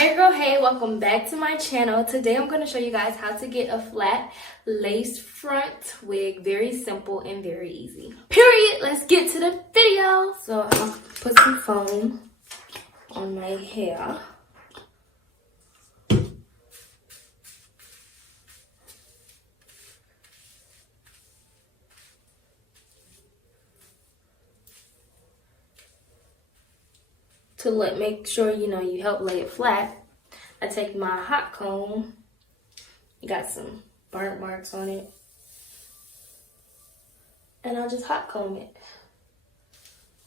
Hey girl, hey, welcome back to my channel. Today I'm going to show you guys how to get a flat lace front wig. Very simple and very easy. Period. Let's get to the video. So I'll put some foam on my hair. To make sure you help lay it flat, I take my hot comb. It got some burnt marks on it, and I'll just hot comb it.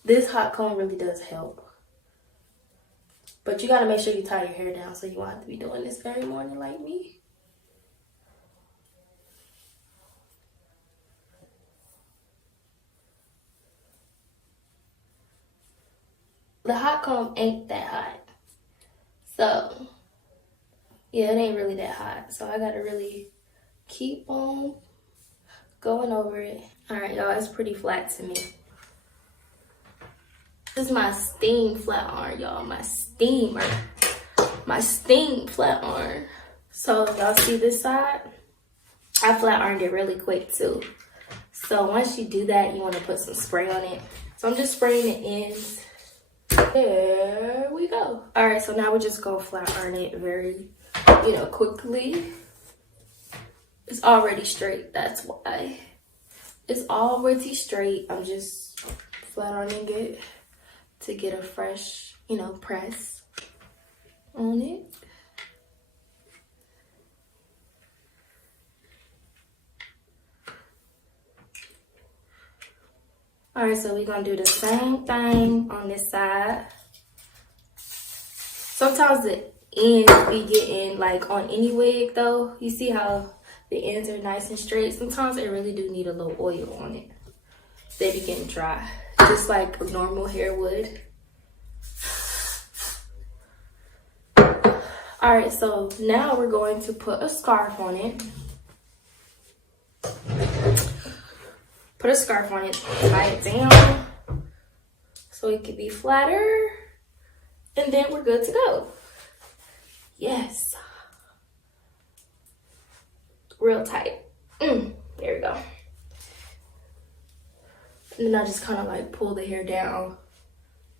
This hot comb really does help, but you gotta make sure you tie your hair down so you won't have to be doing this every morning like me. The hot comb ain't that hot. So, yeah, it ain't really that hot. So I gotta really keep on going over it. All right, y'all, it's pretty flat to me. This is my steam flat iron, y'all. My steamer. My steam flat iron. So y'all see this side? I flat ironed it really quick too. So once you do that, you wanna put some spray on it. So I'm just spraying the ends. There we go. All right, so now we're just gonna flat iron it very, quickly. It's already straight, that's why. It's already straight. I'm just flat ironing it to get a fresh, press on it. All right, so we're gonna do the same thing on this side. Sometimes the ends be getting, on any wig though, you see how the ends are nice and straight? Sometimes they really do need a little oil on it. They be getting dry, just like normal hair would. All right, so now we're going to put a scarf on it. Put a scarf on it, tie it down so it can be flatter, and then we're good to go. Yes. Real tight. There we go. And then I just kind of pull the hair down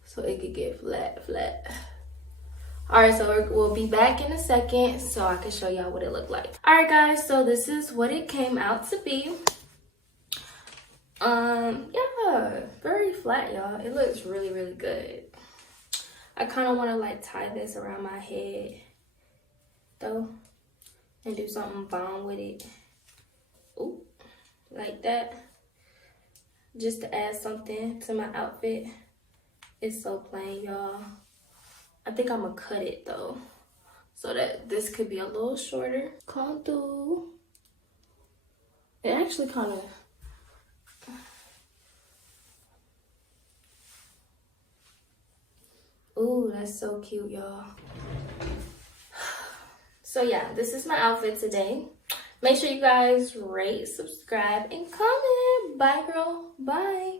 so it could get flat. All right, so we'll be back in a second so I can show y'all what it looked like. All right, guys, so this is what it came out to be. Yeah, very flat, y'all. It looks really, really good. I kind of want to tie this around my head though and do something bomb with it. Ooh, like that, just to add something to my outfit. It's so plain, y'all. I think I'm gonna cut it though so that this could be a little shorter. Come through. It actually kind of, ooh, that's so cute, y'all. So yeah, this is my outfit today. Make sure you guys rate, subscribe, and comment. Bye, girl. Bye.